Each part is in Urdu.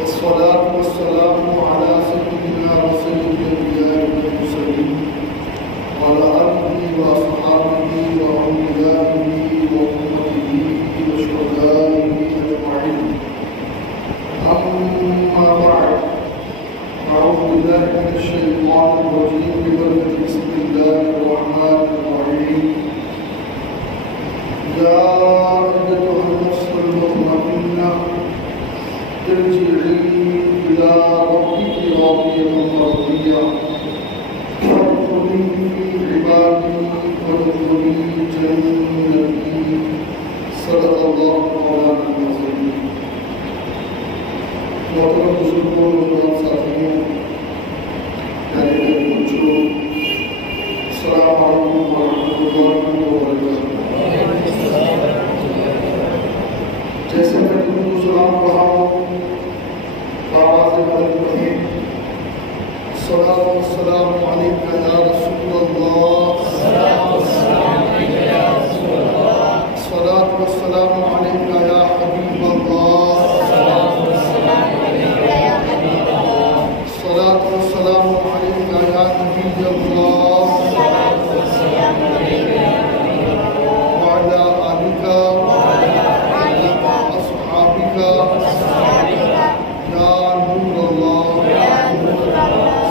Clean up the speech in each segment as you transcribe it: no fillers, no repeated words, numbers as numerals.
والصلاة والسلام على سيدنا وسيد الأنبياء والمرسلين وعلى آله وأصحابه وأوليائه وأمته وشهدائه أجمعين. أما بعد، أعوذ بالله من الشيطان الرجيم بسم الله الرحمن الرحيم. يا أيتها النفس المطمئنة ارجعي إلى ربك راضية مرضية فادخلي في عبادي وادخلي جنتي. صدق الله مولانا العظيم. محترم بزرگوں اور ساتھیوں، میرے بچوں، السلام علیکم ورحمۃ اللہ وبرکاتہ۔ جیسے میں تم کو سلام پڑھا ہوں، آواز بلند پڑھیں، الصلاۃ والسلام علیک یا رسول اللہ، الصلاۃ والسلام علیک یا رسول اللہ، الصلاۃ والسلام علیک یا حبیب اللہ، الصلاۃ والسلام علیک یا حبیب اللہ، الصلاۃ والسلام علیک یا نبی اللہ، الصلاۃ والسلام علیک یا نبی اللہ، وعلی آلک یا نور اللہ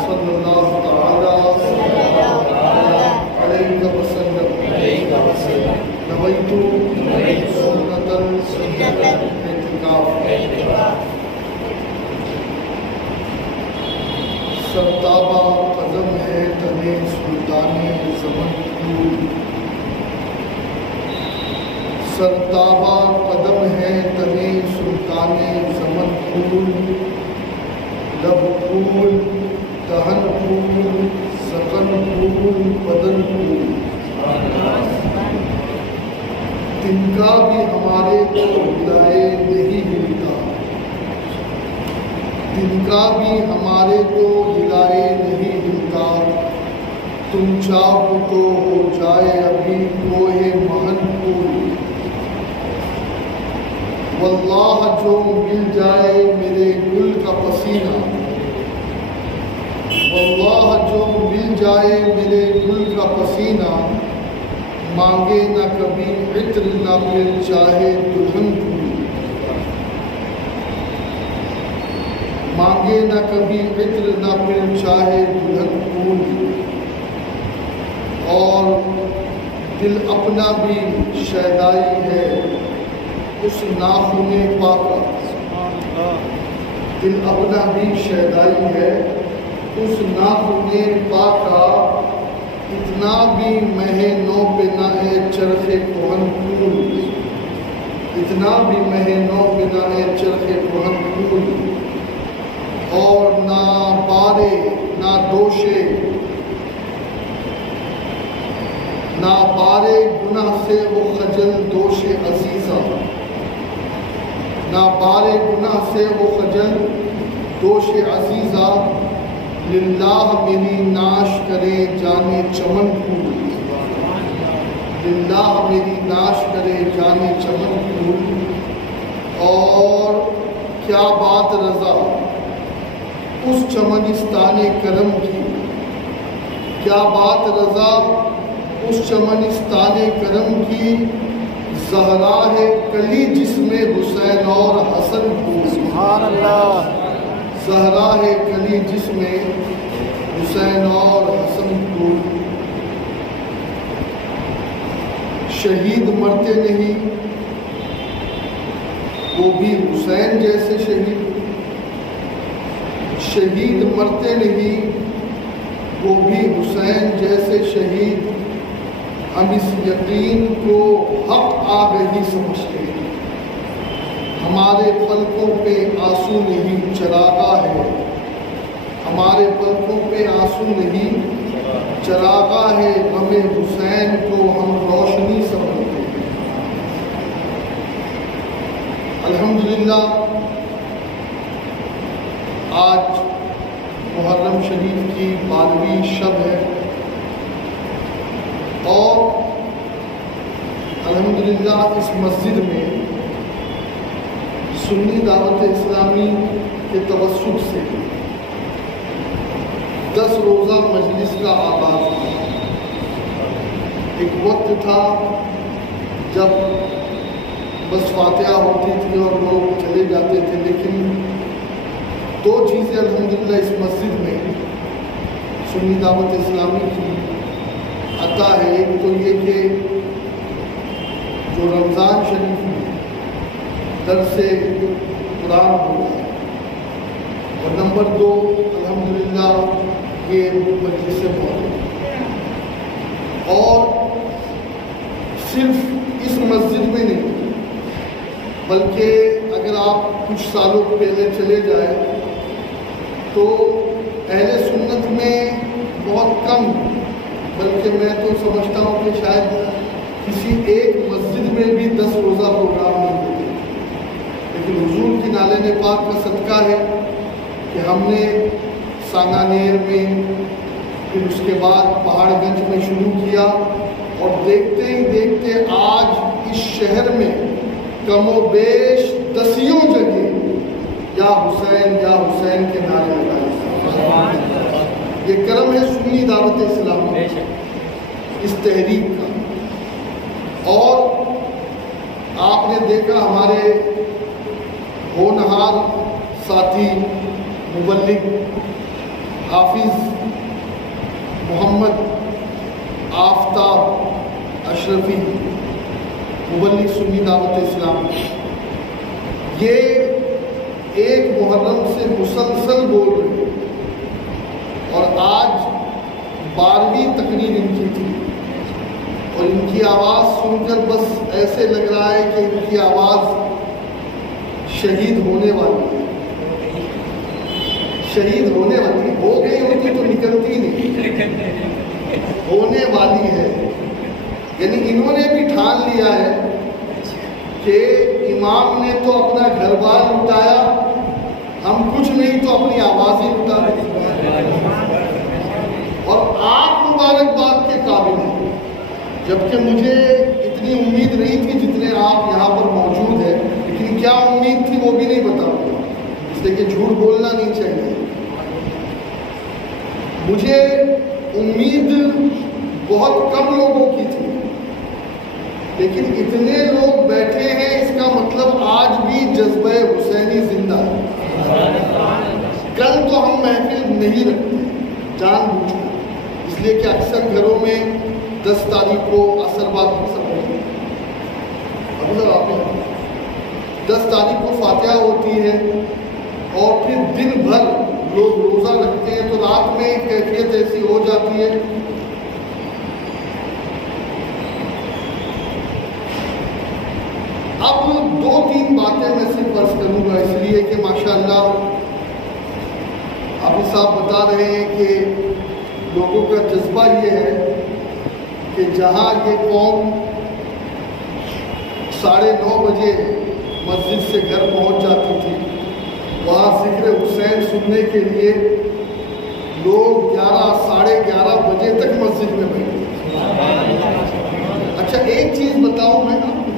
صلی اللہ تعالی علیہ وسلم۔ نویت سنت الاعتکاف۔ سرتابہ قدم ہے تنے سلطانی زمن کو، سرتابہ قدم ہے تنے سلطانی زمن پھول، لب پھول، دہن پھول، سکن پھول، بدن پھول۔ تنکا بھی ہمارے کو ہلائے نہیں ہلتا، تنکا بھی ہمارے کو ہلائے نہیں ہلتا، تم چاہو تو ہو جائے ابھی کوہ مہن پھول۔ واللہ جو مل جائے میرے گل کا پسینہ، واللہ جو مل جائے میرے گل کا پسینہ، مانگے نہ کبھی عطر نہ پھر چاہے دلہن پھول، مانگے نہ کبھی عطر نہ پھر چاہے دلہن پھول۔ اور دل اپنا بھی شیدائی ہے اس ناخن پاکا، دل اپنا بھی شیدائی ہے اس ناخن پاکا، اتنا بھی مہ نو پہ نہ ہے چرخ کہن پھول، اتنا بھی مہ نو پہ نہ ہے چرخ کہن پھول۔ اور نہ بارے نہ دوشے، نہ بارے گناہ سے وہ خجل دوش عزیزہ، نہ بارے گناہ سے وہ خجل دوش عزیزہ، للہ میری ناش کرے جانے چمن پھول، للہ میری ناش کرے جانے چمن پھول۔ اور کیا بات رضا اس چمنستان کرم کی، کیا بات رضا اس چمنستان کرم کی، زہرا ہے کلی جس میں حسین اور حسن پھول، سبحان اللہ، زہرا ہے کلی جس میں حسین اور حسن پھول۔ شہید مرتے نہیں وہ بھی حسین جیسے شہید، شہید مرتے نہیں وہ بھی حسین جیسے شہید، ہم اس یقین کو حق آ گئی سمجھتے ہیں، ہمارے پلکوں پہ آنسو نہیں چراغاں ہے، ہمارے پلکوں پہ آنسو نہیں چراغاں ہے، غم حسین کو ہم روشنی سمجھتے ہیں۔ الحمدللہ آج محرم شریف کی 12ویں شب ہے، اور الحمدللہ اس مسجد میں سنی دعوت اسلامی کے توسط سے 10 روزہ مجلس کا آغاز ہوا۔ ایک وقت تھا جب بس فاتحہ ہوتی تھی اور لوگ چلے جاتے تھے، لیکن 2 چیزیں الحمدللہ اس مسجد میں سنی دعوت اسلامی کی عطا ہے۔ ایک تو یہ کہ جو رمضان شریف میں درس قرآن ہو ہے، اور نمبر 2 الحمدللہ یہ مجلس موعظہ۔ اور صرف اس مسجد میں نہیں بلکہ اگر آپ کچھ سالوں پہلے چلے جائیں تو اہل سنت میں بہت کم، بلکہ میں تو سمجھتا ہوں کہ شاید کسی ایک مسجد میں بھی 10 روزہ پروگرام نہیں ہوتے، لیکن حضور کی نالے پاک کا صدقہ ہے کہ ہم نے سانگانیر میں، پھر اس کے بعد پہاڑ گنج میں شروع کیا، اور دیکھتے ہی دیکھتے آج اس شہر میں کم و بیش 10 جگہ یا حسین کے نعرے لگائے۔ یہ کرم ہے سنی دعوت اسلامی اس تحریک کا۔ اور آپ نے دیکھا ہمارے ہونہار ساتھی مبلغ حافظ محمد آفتاب اشرفی، مبلغ سنی دعوت اسلامی، یہ ایک محرم سے مسلسل بول رہے ہیں، اور آج 12ویں تقریر ان کی تھی، اور ان کی آواز سن کر بس ایسے لگ رہا ہے کہ ان کی آواز شہید ہونے والی ہے، شہید ہونے والی ہو گئی ہوتی تو نکلتی نہیں، ہونے والی ہے۔ یعنی انہوں نے بھی ٹھان لیا ہے کہ امام نے تو اپنا گھر بار لٹایا، ہم کچھ نہیں تو اپنی آواز ہی لٹا رہے، اور آپ مبارکباد کے قابل ہیں، جبکہ مجھے اتنی امید نہیں تھی جتنے آپ یہاں پر موجود ہیں، لیکن کیا امید تھی وہ بھی نہیں بتاؤں گا، اس لیے کہ جھوٹ بولنا نہیں چاہیے۔ مجھے امید بہت کم لوگوں کی تھی، لیکن اتنے لوگ بیٹھے ہیں، اس کا مطلب آج بھی جذبہ حسینی زندہ ہے۔ کل تو ہم محفل نہیں رکھتے جان بوجھ کر، اس لیے کہ اکثر گھروں میں 10 تاریخ کو عصر بعد 10 تاریخ کو فاتحہ ہوتی ہے، اور پھر دن بھر لوگ روزہ رکھتے ہیں، تو رات میں کیفیت ایسی ہو جاتی ہے۔ اب 2-3 باتیں میں صرف عرض کروں گا، اس لیے کہ ماشاءاللہ حافظ صاحب بتا رہے ہیں کہ لوگوں کا جذبہ یہ ہے کہ جہاں یہ قوم 9:30 بجے مسجد سے گھر پہنچ جاتی تھی، وہاں ذکر حسین سننے کے لیے لوگ 11-11:30 بجے تک مسجد میں بیٹھے۔ اچھا ایک چیز بتاؤں میں آپ کو،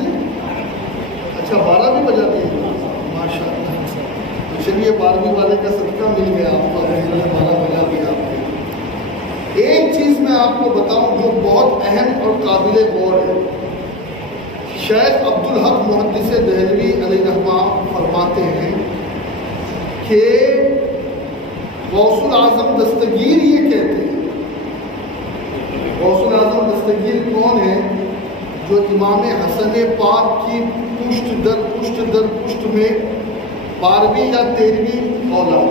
اچھا 12 بھی بجاتے ہیں، ماشاء اللہ، چلیے 12ویں والے کا صدقہ مل گیا آپ کو، 12 بجا دیا آپ کو۔ ایک چیز میں آپ کو بتاؤں جو بہت اہم اور قابل غور ہے، شیخ عبدالحق محدث دہلوی علیہ رحمہ فرماتے ہیں کہ غوث العظم دستگیر یہ کہتے ہیں، غوث العظم دستگیر کون ہے؟ جو امام حسن پاک کی پشت در پشت میں 12ویں یا 13ویں اولاد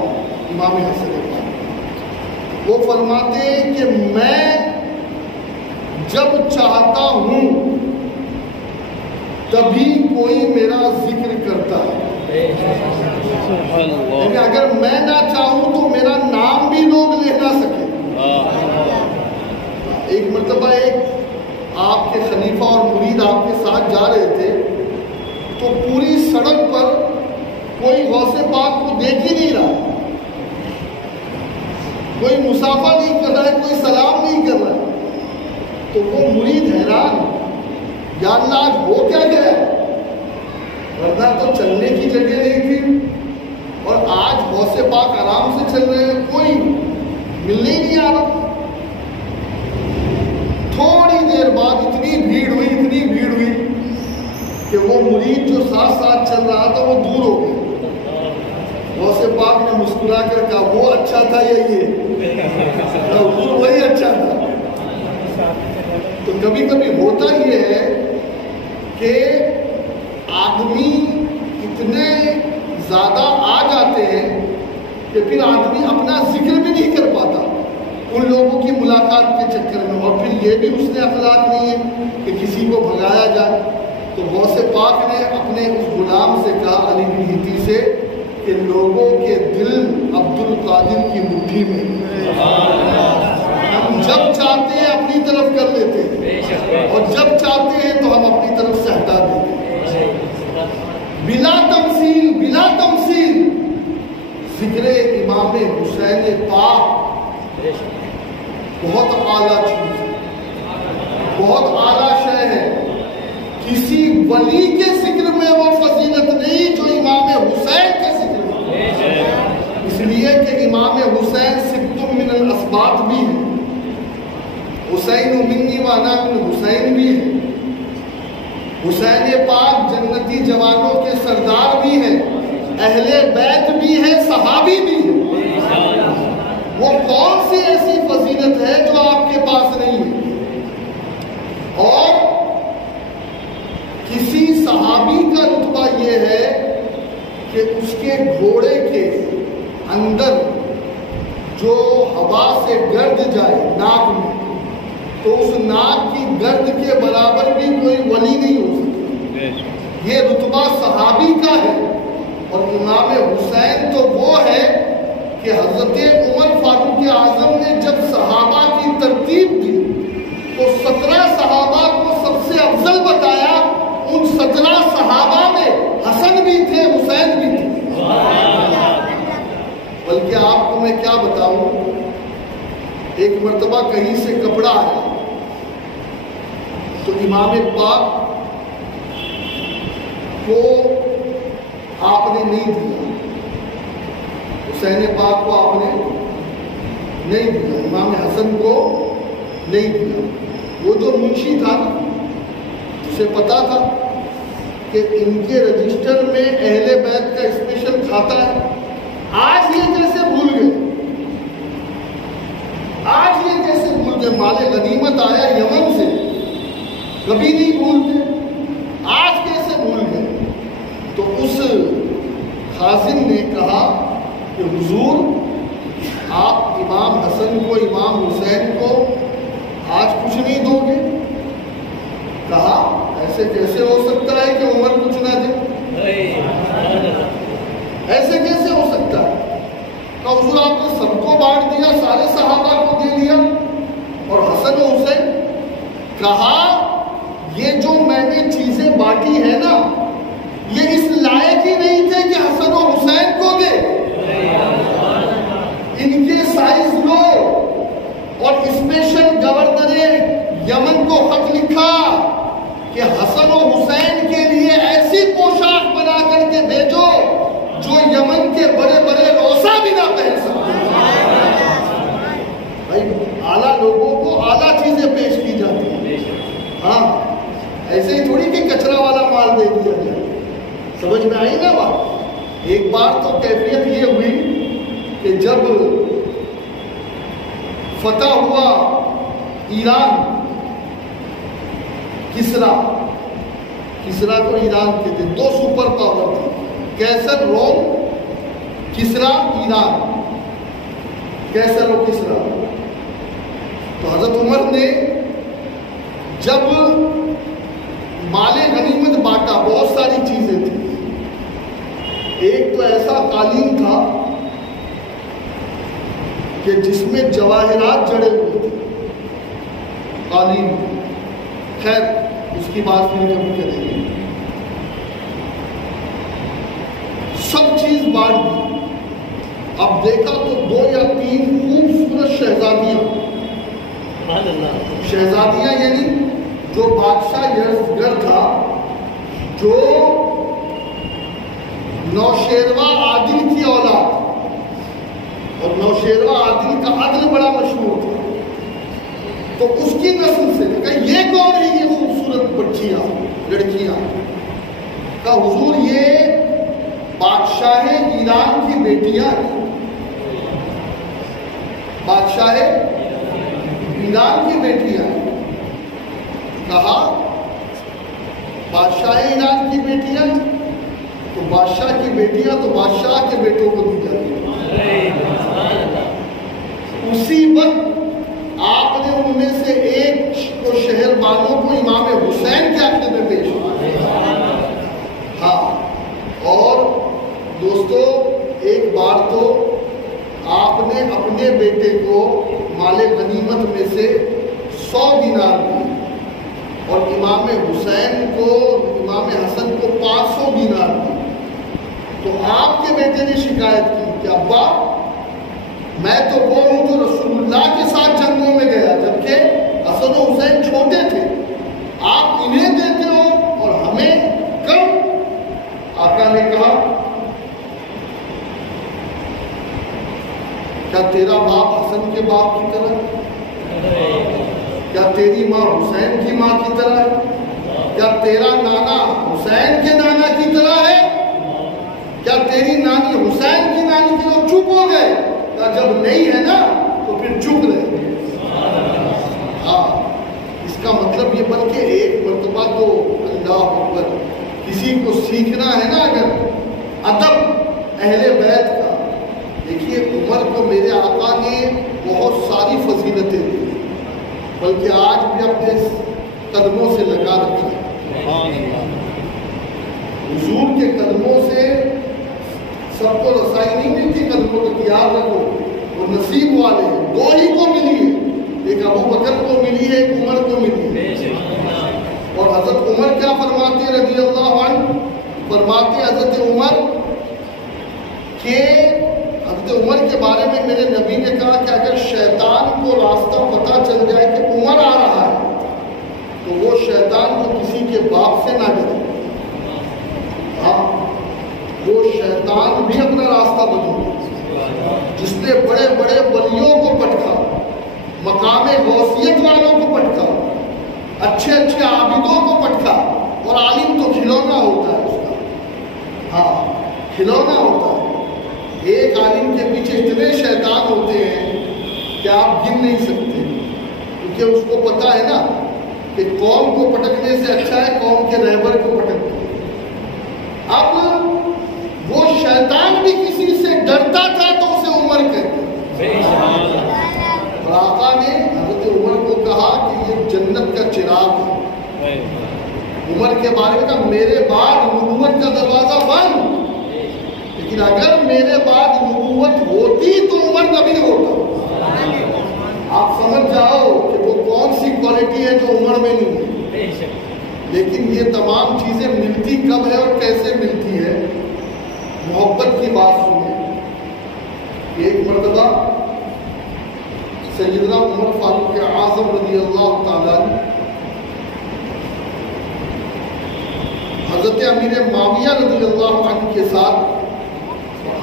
امام حسن پاک، وہ فرماتے ہیں کہ میں جب چاہتا ہوں تبھی کوئی میرا ذکر کرتا ہے، یعنی اگر میں نہ چاہوں تو میرا نام بھی لوگ لے نہ سکے۔ ایک مرتبہ ایک آپ کے خلیفہ اور مرید آپ کے ساتھ جا رہے تھے، تو پوری سڑک پر کوئی غوث پاک کو دیکھ ہی نہیں رہا، کوئی مسافہ نہیں کر رہا ہے، کوئی سلام نہیں کر رہا ہے، تو وہ مرید حیران، یا اللہ آج ہو کیا گیا، ورنہ تو چلنے کی جگہ نہیں چل رہے ہیں، کوئی ملنے ہی نہیں آ رہا۔ تھوڑی دیر بعد اتنی بھیڑ ہوئی کہ وہ مرید جو ساتھ ساتھ چل رہا تھا وہ دور ہو گیا۔ غوث پاک نے مسکرا کر کہا وہ اچھا تھا یا یہ؟ حضور وہی اچھا تھا۔ تو کبھی کبھی ہوتا یہ ہے کہ آدمی اتنے زیادہ آ جاتے ہیں کہ پھر آدمی اپنا ذکر بھی نہیں کر پاتا ان لوگوں کی ملاقات کے چکر میں، اور پھر یہ بھی حسن اخلاق نہیں ہے کہ کسی کو بھگایا جائے۔ تو غوث پاک نے اپنے اس غلام سے کہا، علی بن ہیتی سے، کہ لوگوں کے دل عبد القادر کی مٹھی میں، ہم جب چاہتے ہیں اپنی طرف کر لیتے ہیں اور جب چاہتے ہیں تو ہم اپنی طرف سے ہٹا دیتے ہیں، بلا تمثیل۔ ذکر امام حسین پاک بہت اعلیٰ چیز ہے، بہت اعلیٰ شے ہے۔ کسی ولی کے ذکر میں وہ فضیلت نہیں جو امام حسین کے ذکر میں، اس لیے کہ امام حسین سبت من الاسباط بھی ہے، حسین منی وانا من حسین بھی ہے، حسین پاک جنتی جوانوں کے سردار بھی ہیں، اہل بیت بھی ہے، صحابی بھی ہے۔ وہ کون سی ایسی فضیلت ہے جو آپ کے پاس نہیں ہے؟ اور کسی صحابی کا رتبہ یہ ہے کہ اس کے گھوڑے کے اندر جو ہوا سے گرد جائے ناک میں، تو اس ناک کی گرد کے برابر بھی کوئی ولی نہیں ہو سکتا۔ یہ رتبہ صحابی کا ہے۔ اور امام حسین تو وہ ہے کہ حضرت عمر فاروق اعظم نے جب صحابہ کی ترتیب دی تو 17 صحابہ کو سب سے افضل بتایا۔ ان 17 صحابہ میں حسن بھی تھے، حسین بھی تھے۔ بلکہ آپ کو میں کیا بتاؤں، ایک مرتبہ کہیں سے کپڑا آیا تو امام پاک کو آپ نے نہیں دیا، حسین پاک کو آپ نے نہیں دیا، امام حسن کو نہیں دیا۔ وہ جو منشی تھا اسے پتا تھا کہ ان کے رجسٹر میں اہل بیت کا اسپیشل کھاتا ہے۔ آج یہ کیسے بھول گئے، مال غنیمت آیا یمن سے، کبھی نہیں بھولتے، آج کیسے بھول گئے؟ تو اس خازن نے کہا کہ حضور آپ امام حسن کو، امام حسین کو آج کچھ نہیں دو گے؟ کہا ایسے کیسے ہو سکتا ہے کہ عمر کچھ نہ دے؟ ایسے کیسے ہو سکتا ہے؟ کہا حضور آپ نے سب کو بانٹ دیا، سارے صحابہ کو دے دیا، اور حسن و حسین؟ کہا یہ جو میں نے چیزیں بانٹی ہے نا، یہ اس لائق ہی نہیں تھے کہ حسن و حسین کو دے۔ ان کے سائز لو، اور اسپیشل گورنر یمن کو خط لکھا کہ حسن و حسین کے لیے ایسی پوشاک بنا کر کے بھیجو جو یمن کے بڑے بڑے روسا بھی نہ پہن سکتے۔ بھائی اعلیٰ لوگوں کو اعلیٰ چیزیں پیش کی جاتی ہیں، ہاں ایسے ہی تھوڑی کہ کچرا والا مال دے دیا جائے۔ سمجھ میں آئی نا بات؟ ایک بار تو کیفیت یہ ہوئی کہ جب فتح ہوا ایران، کسرا کو ایران کہتے، دو سپر پاور تھے، کیسر روم، کسرا ایران، کیسر و کسرا۔ تو حضرت عمر نے جب مال غنیمت بانٹا، بہت ساری چیزیں تھیں، ایک تو ایسا قالین تھا کہ جس میں جواہرات جڑے ہوئے تھے، قالین، خیر اس کی بات پھر کبھی کریں گے۔ سب چیز بانٹ دی۔ اب دیکھا تو 2 یا 3 خوبصورت شہزادیاں یعنی جو بادشاہ یزدگرد تھا، جو نوشیروہ عادل کی اولاد، اور نوشیروہ عادل کا عدل بڑا مشہور تھا، تو اس کی نسل سے کہ یہ کون ہے یہ خوبصورت بچیاں لڑکیاں؟ کہ حضور یہ بادشاہ ایران کی بیٹیاں ہیں، بادشاہ ایران کی بیٹیاں ہیں۔ کہا بادشاہ ایران کی بیٹیاں، تو بادشاہ کی بیٹیاں تو بادشاہ کے بیٹوں کو دی جاتی ہیں۔ اسی وقت آپ نے ان میں سے ایک کو شہر بانوں کو امام حسین کے عقد میں پیش کیا۔ ہاں، اور دوستو ایک بار تو آپ نے اپنے بیٹے کو مال غنیمت میں سے 100 دینار دی، اور امام حسین کو، امام حسن کو 500 دینار دی۔ تو آپ کے بیٹے نے شکایت کی کہ ابا میں تو وہ ہوں جو رسول اللہ کے ساتھ جنگوں میں گیا، جبکہ حسن و حسین چھوٹے تھے، آپ انہیں دیتے ہو اور ہمیں کم؟ آقا نے کہا کیا تیرا باپ حسن کے باپ کی طرح؟ کیا تیری ماں حسین کی ماں کی طرح ہے؟ کیا تیرا نانا حسین کے نانا کی طرح ہے؟ کیا تیری نانی حسین کی نانی کی طرح؟ چپ ہو گئے۔ کیا جب نہیں ہے نا تو پھر چپ رہے۔ ہاں، اس کا مطلب یہ بلکہ ایک مرتبہ تو اللہ اکبر کسی کو سیکھنا ہے نا اگر ادب اہل بیت کا۔ دیکھیے عمر کو میرے آقا نے بہت ساری فضیلتیں دی، بلکہ آج بھی اپنے قدموں سے لگا رکھا۔ حضور کے قدموں سے سب کو رسائی نہیں ملتی، قدموں تک یاد رکھو، وہ نصیب والے ہیں، دو ہی کو ملی ہے، ایک ابو بکر کو ملی ہے، ایک عمر کو ملی ہے۔ اور حضرت عمر کیا فرماتے ہیں رضی اللہ عنہ؟ فرماتے ہیں حضرت عمر کہ حضرت عمر کے بارے میں میرے نبی نے کہا کہ اگر شیطان کو راستہ پتہ چل جائے کہ عمر آ رہا ہے تو وہ شیطان کو کسی کے باپ سے نہ ڈرے۔ ہاں، وہ شیطان بھی اپنا راستہ بدلے، جس نے بڑے بڑے ولیوں کو پٹکا، مقام غوثیت والوں کو پٹکا، اچھے اچھے عابدوں کو پٹکا، اور عالم تو کھلونا ہوتا ہے اس کا۔ ہاں، کھلونا ہوتا ہے۔ ایک عالم کے پیچھے اتنے شیطان ہوتے ہیں کہ آپ گن نہیں سکتے، کیونکہ اس کو پتا ہے نا کہ قوم کو پٹکنے سے اچھا ہے قوم کے رہبر کو پٹکنا۔ اب وہ شیطان بھی کسی سے ڈرتا تھا تو اسے عمر کہتے، اور آقا نے حضرت عمر کو کہا کہ یہ جنت کا چراغ ہے۔ عمر کے بارے میں کہا میرے بعد نبوت کا دروازہ بند، لیکن اگر میرے بعد نبوت ہوتی تو عمر نبی ہوتا۔ آپ سمجھ جاؤ کہ وہ کون سی کوالٹی ہے جو عمر میں نہیں ہے۔ لیکن یہ تمام چیزیں ملتی کب ہے اور کیسے ملتی ہے؟ محبت کی بات سنیں۔ ایک مرتبہ سیدنا عمر فاروق اعظم رضی اللہ تعالیٰ حضرت امیر معاویہ رضی اللہ عنہ کے ساتھ،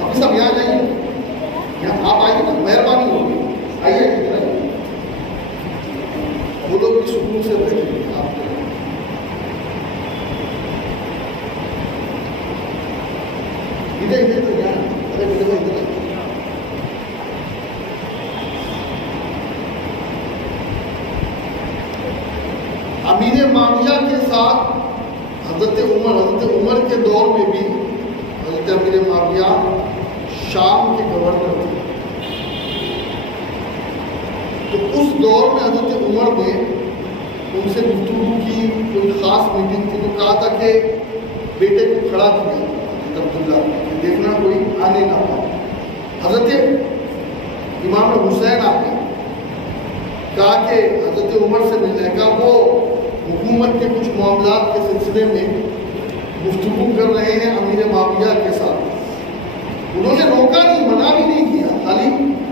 ہم سب یہاں جائیے، یہاں آپ آئیے نا، مہربانی ہوگی، آئیے ادھر آئیے، وہ لوگ بھی سکون سے بیٹھے آپ ادھر ادھر تو یہاں، ارے ادھر ادھر امیر معاویہ کے ساتھ حضرت عمر کے دور میں بھی حضرت امیر معاویہ شام کے گورنر تھے۔ تو اس دور میں حضرت عمر نے ان سے گفتگو کی، کوئی خاص میٹنگ تھی، تو کہا تھا کہ بیٹے کو کھڑا کیا حضرت عبداللہ، دیکھنا کوئی آنے نہ پائے۔ حضرت امام حسین آ گئے، کہا کہ حضرت عمر سے ملنے کا، وہ حکومت کے کچھ معاملات کے سلسلے میں گفتگو کر رہے ہیں امیر معاویہ کے ساتھ۔ انہوں نے روکا نہیں، منع بھی نہیں کیا، خالی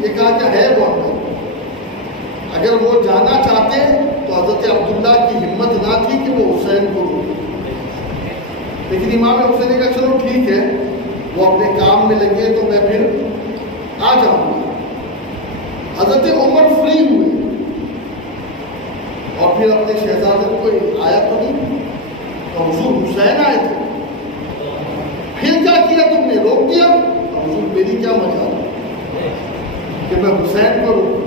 یہ کہا کہ ہے وہ اندر، اگر وہ جانا چاہتے تو حضرت عبداللہ کی ہمت نہ تھی کہ وہ حسین کو روکے، لیکن امام حسین نے کہا چلو ٹھیک ہے، وہ اپنے کام میں لگے تو میں پھر آ جاؤں گا۔ حضرت عمر فری ہوئے اور پھر اپنے شہزادے کو آیا تو نہیں، تو حضور حسین آئے تھے، پھر کیا کیا تم نے؟ روک دیا؟ حضور میری کیا مجال کہ میں حسین کو روک دوں؟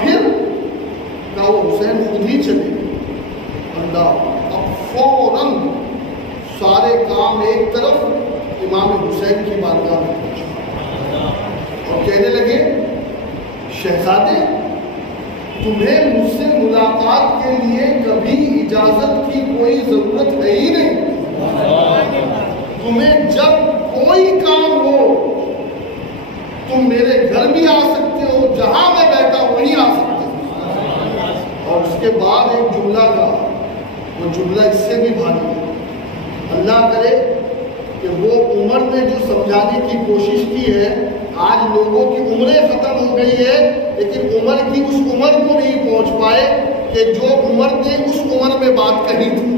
پھر کہا وہ حسین خود ہی چلے اللہ، اب فوراً سارے کام ایک طرف امام حسین کی بارگاہ میں پہنچا اور کہنے لگے شہزادے تمہیں مجھ سے ملاقات کے لیے کبھی اجازت کی کوئی ضرورت ہے ہی نہیں، تمہیں جب کوئی کام ہو تم میرے گھر بھی آ سکتے ہو، جہاں میں بیٹھا وہیں آ سکتے ہو۔ اور اس کے بعد ایک جملہ کہا، وہ جملہ اس سے بھی بھاری ہے، اللہ کرے کہ وہ عمر نے جو سمجھانے کی کوشش کی ہے، آج لوگوں کی عمریں ختم ہو گئی ہے لیکن عمر کی اس عمر کو نہیں پہنچ پائے کہ جو عمر نے اس عمر میں بات کہی تھی۔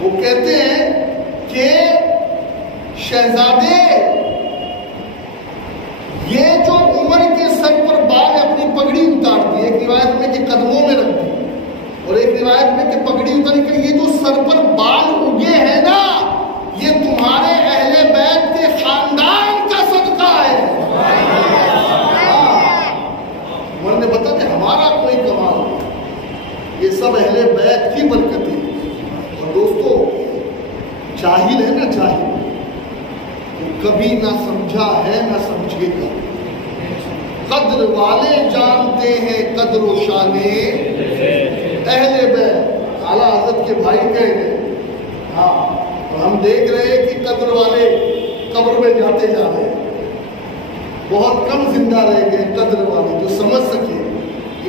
وہ کہتے ہیں کہ شہزادے یہ جو عمر کے سر پر بال اپنی پگڑی اتار دی، ایک روایت میں کہ قدموں میں رکھ دی اور ایک روایت میں کہ پگڑی اتاری، کہ یہ جو سر پر بال اگے ہیں نا یہ تمہارے اہل بیت کے خاندان کا صدقہ ہے۔ عمر نے بتا کہ ہمارا کوئی کمال نہیں، یہ سب اہل بیت کی برکتیں۔ اور دوستو جاہل ہے نا، جاہل کبھی نہ سمجھا ہے نہ سمجھے گا، قدر والے جانتے ہیں قدر و شان اہل بیت۔ اعلیٰ حضرت کے بھائی کہہ گئے ہاں، اور ہم دیکھ رہے ہیں کہ قدر والے قبر میں جاتے جا رہے ہیں، بہت کم زندہ رہ گئے قدر والے جو سمجھ سکے۔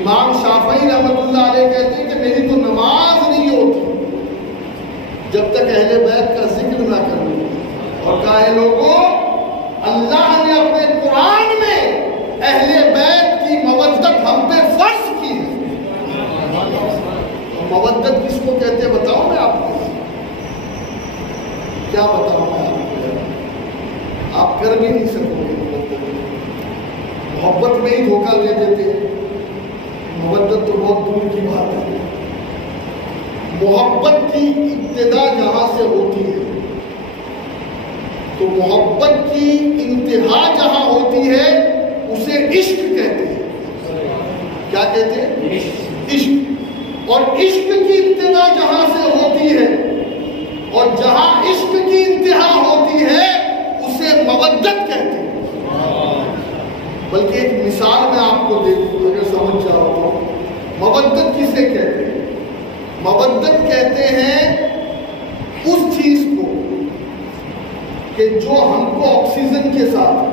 امام شافعی رحمۃ اللہ علیہ کہتے ہیں کہ میری تو نماز نہیں ہوتی جب تک اہل بیت کا ذکر نہ کروں، اور کہا ہے لوگوں اللہ نے اپنے قرآن میں اہل بیت کی مودت ہم پہ فرض کی ہے۔ مودت کس کو کہتے ہیں بتاؤں میں آپ کو؟ کیا بتاؤں میں آپ کو؟ آپ کر بھی نہیں سکو گے، محبت میں ہی دھوکہ لے دیتے، مودت تو بہت دور کی بات ہے۔ محبت کی ابتدا جہاں سے ہوتی ہے تو محبت کی انتہا جہاں ہوتی ہے اسے عشق کہتے ہیں۔ کیا کہتے ہیں؟ عشق۔ اور عشق کی ابتدا جہاں سے ہوتی ہے اور جہاں عشق کی انتہا ہوتی ہے اسے مودت کہتے ہیں۔ بلکہ ایک مثال میں آپ کو دے دوں اگر سمجھ جاؤ تو، مودت کسے کہتے ہیں؟ مودت کہتے ہیں اس چیز کو کہ جو ہم کو آکسیجن کے ساتھ،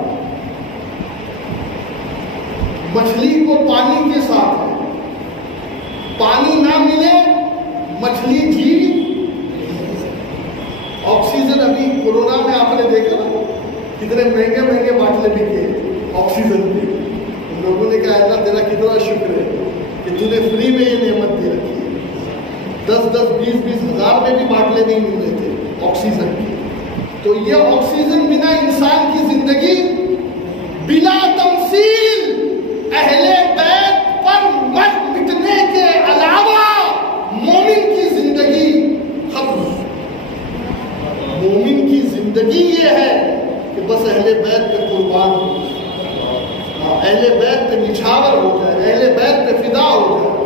مچھلی کو پانی کے ساتھ ہے، پانی نہ ملے مچھلی جی، آکسیجن ابھی کورونا میں آپ نے دیکھا نا کتنے مہنگے مہنگے باٹلے بکے آکسیجن کی، ان لوگوں نے کہا اللہ تیرا کتنا شکر ہے کہ تو نے فری میں یہ نعمت دے رکھی ہے۔ 10-10 20-20 ہزار میں بھی باٹلے نہیں مل رہے تھے آکسیجن کی۔ تو یہ آکسیجن بنا انسان کی زندگی بلا تمثیل اہل بیت پر مٹنے کے علاوہ مومن کی زندگی ختم۔ مومن کی زندگی یہ ہے کہ بس اہل بیت پہ قربان ہو، اہل بیت پہ نچھاور ہو جائے، اہل بیت پہ فدا ہو جائے،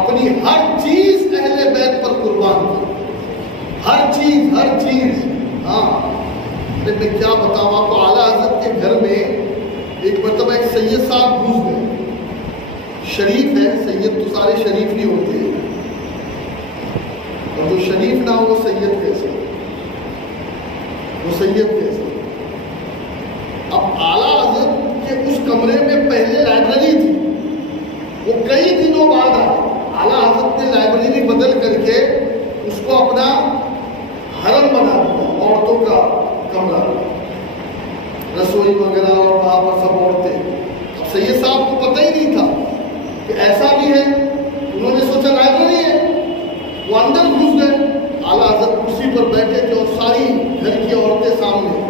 اپنی ہر چیز اہل بیت پر قربان کرے، ہر چیز ہر چیز۔ ہاں میں کیا بتاؤں آپ کو، اعلیٰ حضرت کے گھر میں ایک مرتبہ ایک سید صاحب گھس گئے، شریف ہے، سید تو سارے شریف نہیں ہوتے ہیں، اور جو شریف نہ ہو وہ سید کیسے، وہ سید کیسے؟ اب اعلیٰ حضرت کے اس کمرے میں پہلے لائبریری تھی، وہ کئی دنوں بعد آئے، اعلیٰ حضرت نے لائبریری بدل کر کے اس کو اپنا حرم بنا دیا، عورتوں کا کمرہ، رسوئی وغیرہ اور وہاں پر سب عورتیں۔ اب سید صاحب کو پتہ ہی نہیں تھا کہ ایسا بھی ہے، انہوں نے سوچا لائبریری ہے، وہ اندر گھس گئے، اعلیٰ حضرت کرسی پر بیٹھے تھے اور ساری گھر کی عورتیں سامنے۔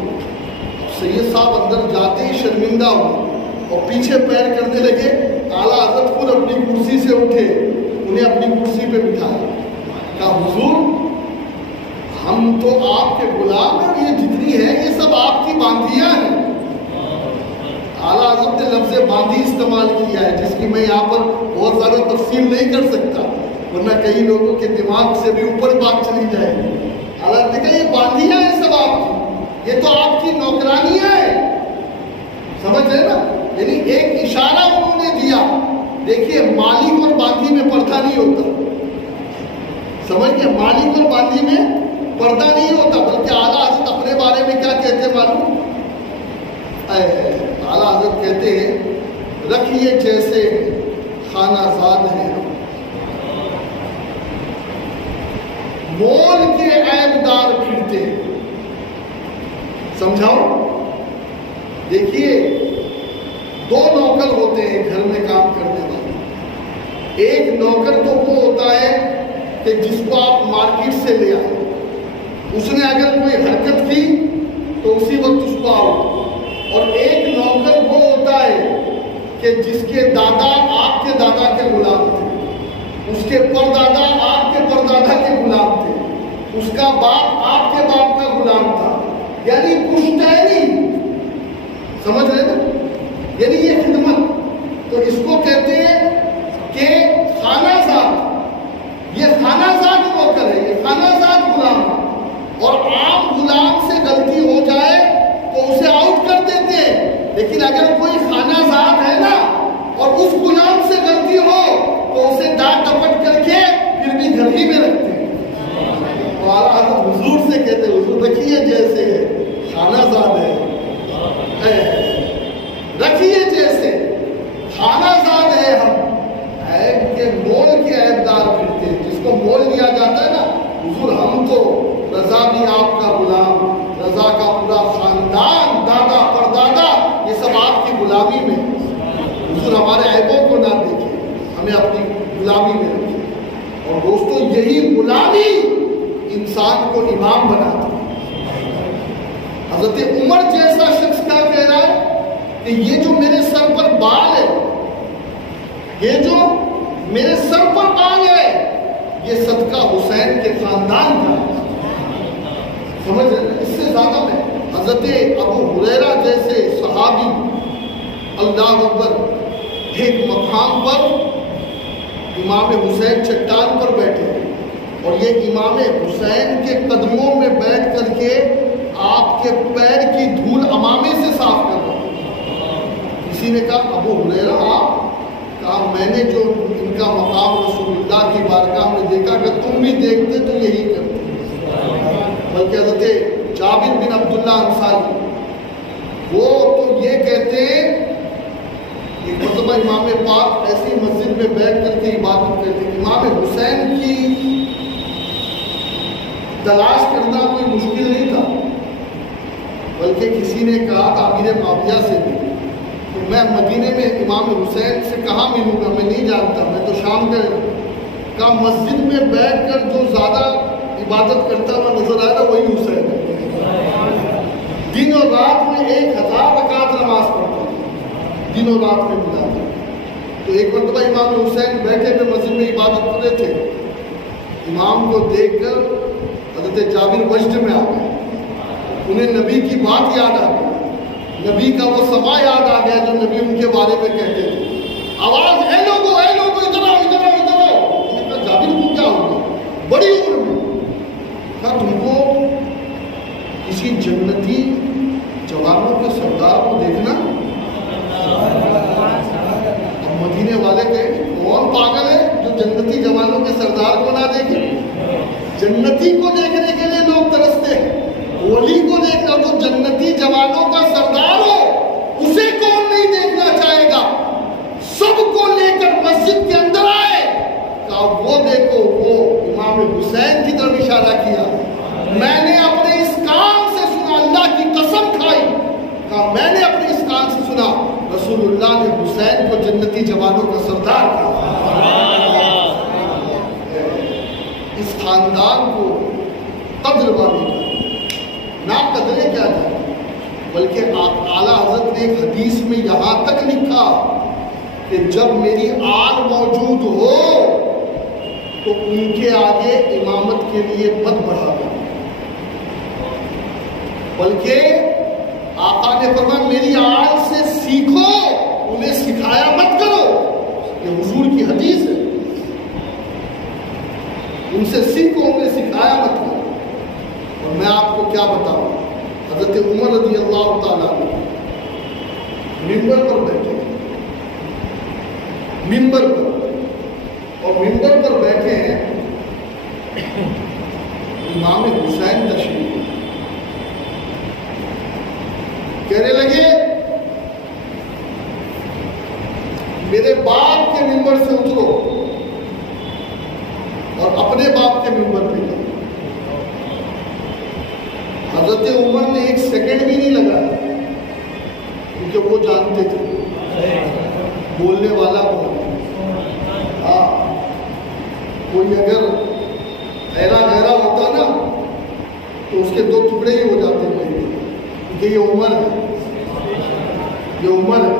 سید صاحب اندر جاتے ہی شرمندہ ہوئے اور پیچھے پیر کرنے لگے. اعلیٰ حضرت خود اپنی کرسی سے اٹھے, انہیں اپنی کرسی پہ بٹھایا. کہا حضور ہم تو آپ کے غلام ہیں, یہ جتنی ہے یہ سب آپ کی باندیاں ہیں. اعلیٰ حضرت نے لفظ باندی استعمال کیا ہے, جس کی میں یہاں پر بہت زیادہ تفصیل نہیں کر سکتا, ورنہ کئی لوگوں کے دماغ سے بھی اوپر بات چلی جائے گی. اعلیٰ حضرت نے کہا یہ باندیاں ہیں سب آپ کی, یہ تو آپ کی نوکرانیاں ہیں. سمجھ رہے نا, یعنی ایک اشارہ انہوں نے دیا. دیکھیے مالک اور باندی میں پردہ نہیں ہوتا, سمجھ گئے, مالک اور باندی میں پردہ نہیں ہوتا, بلکہ اعلیٰ حضرت اپنے بارے میں کیا کہتے ہیں معلوم؟ اعلیٰ حضرت کہتے ہیں رکھیے جیسے خانہ زاد ہیں, مول کے عیب دار پھرتے ہیں. سمجھاؤ, دیکھیے دو نوکر ہوتے ہیں گھر میں کام کرنے والے. ایک نوکر تو وہ ہوتا ہے کہ جس کو آپ مارکیٹ سے لے آئے, اس نے اگر کوئی حرکت کی تو اسی وقت اس کو آؤ. اور ایک نوکر وہ ہوتا ہے کہ جس کے دادا آپ کے دادا کے غلام تھے, اس کے پردادا آپ کے پردادا کے غلام تھے, اس کا باپ آپ کے باپ کا غلام تھا, یعنی پشتینی. سمجھ رہے نا, یعنی یہ خدمت. تو اس کو کہتے ہیں کہ خانہ زاد. یہ خانہ زاد نوکر ہے, یہ خانہ زاد غلام ہے. اور عام غلام سے غلطی ہو جائے تو اسے آؤٹ کر دیتے ہیں, لیکن اگر کوئی خانہ زاد ہے نا اور اس غلام سے غلطی ہو تو اسے ڈانٹ ڈپٹ کر کے پھر بھی گھر ہی میں رکھتے ہیں. تو اعلیٰ حضرت حضور سے کہتے ہیں حضور رکھیے جیسے خانہ زاد ہے, رکھیے جیسے خانہ زاد ہے ہم, عیب کے مول کے عیب دار پھرتے ہیں. جس کو مول دیا جاتا ہے نا, حضور ہم تو رضا بھی آپ کا غلام, رضا کا پورا خاندان دادا پردادا یہ سب آپ کی غلامی میں. حضور ہمارے عیبوں کو نہ دیکھیں, ہمیں اپنی غلامی میں رکھیں. اور دوستو یہی غلامی انسان کو امام بناتی ہے. حضرت عمر جیسا شخص کیا کہہ رہا ہے کہ یہ جو میرے سر پر بال ہے, یہ جو میرے سر پر بال ہے, یہ صدقہ حسین کے خاندان کا ہے. سمجھ رہے ہیں, اس سے زیادہ میں حضرت ابو ہریرہ جیسے صحابی اللہ اکبر ایک مقام پر امام حسین چٹان پر بیٹھے, اور یہ امام حسین کے قدموں میں بیٹھ کر کے آپ کے پیر کی دھول امامے سے صاف کر رہے ہیں. کسی نے کہا ابو ہریرہ آپ, کہا میں نے جو ان کا مقام رسول اللہ کی بارگاہ میں دیکھا کہ تم بھی دیکھتے تو یہی کرتے. بلکہ حضرت جابر بن عبداللہ انصاری وہ تو یہ کہتے ہیں ایک مرتبہ امام پاک ایسی مسجد میں بیٹھ کر کے عبادت کرتے ہیں. امام حسین کی تلاش کرنا کوئی مشکل نہیں تھا, بلکہ کسی نے کہا امیر معاویہ سے بھی تو میں مدینے میں امام حسین سے کہاں ملوں گا, میں نہیں جانتا, میں تو شام کا. کہا مسجد میں بیٹھ کر جو زیادہ عبادت کرتا ہوا نظر آیا وہی حسین ہے. دن اور رات میں 1000 رکعت نماز پڑھتا تھا, دن اور رات میں ملاتا. تو ایک مرتبہ امام حسین بیٹھے ہوئے مسجد میں عبادت کر رہے تھے, امام کو دیکھ کر حضرت جابر وجد میں آ گئے. انہیں نبی کی بات یاد آ گئی, نبی کا وہ سما یاد آ گیا جو نبی ان کے بارے میں کہتے تھے. آواز اے لوگو ادھر آؤ ادھر آؤ ادھر آؤ. انہوں نے کہا جابر کو کیا ہوا, بڑی عمر میں. کہا تم کو کسی جنتی جوانوں کے سردار کو دیکھنا. اب مدینے والے کہیں کون پاگل ہے جو جنتی جوانوں کے سردار کو نہ دیکھے. جنتی کو دیکھنے کے لیے لوگ ترستے ہیں, ولی کو دیکھنا. جو جنتی جوانوں کا سردار ہو اسے کون نہیں دیکھنا چاہے گا. سب کو لے کر مسجد کے اندر آئے, کہا وہ دیکھو وہ امام حسین کی طرف اشارہ کیا. میں نے اپنے اس کان سے سنا, اللہ کی قسم کھائی, کہا میں نے اپنے اس کان سے سنا رسول اللہ نے حسین کو جنتی جوانوں کا سردار کہا. اس خاندان کو قدر والی نہ قدرے کیا جائے, بلکہ اعلیٰ حضرت نے ایک حدیث میں یہاں تک لکھا کہ جب میری آل موجود ہو تو ان کے آگے امامت کے لیے مت بڑھا دو، بلکہ آقا نے فرمایا میری آل سے سیکھو، انہیں سکھایا مت کرو۔ یہ حضور کی حدیث ہے، ان سے سیکھو، انہیں سکھایا مت کرو۔ اور میں آپ کو کیا بتاؤں، حضرت عمر رضی اللہ تعالیٰ عنہ ممبر پر بیٹھے، ممبر پر، اور ممبر پر بیٹھے ہیں امام حسین تشریف، کہنے لگے میرے باپ کے ممبر سے اترو اور اپنے باپ کے ممبر پہ جاؤ۔ حضرت عمر نے ایک سیکنڈ بھی نہیں لگایا، کیونکہ وہ جانتے تھے بولنے والا کون ہے۔ کوئی اگر ایرا گہرا ہوتا نا تو اس کے دو ٹکڑے ہی ہو جاتے ہیں، کیونکہ یہ عمر ہے، یہ عمر ہے۔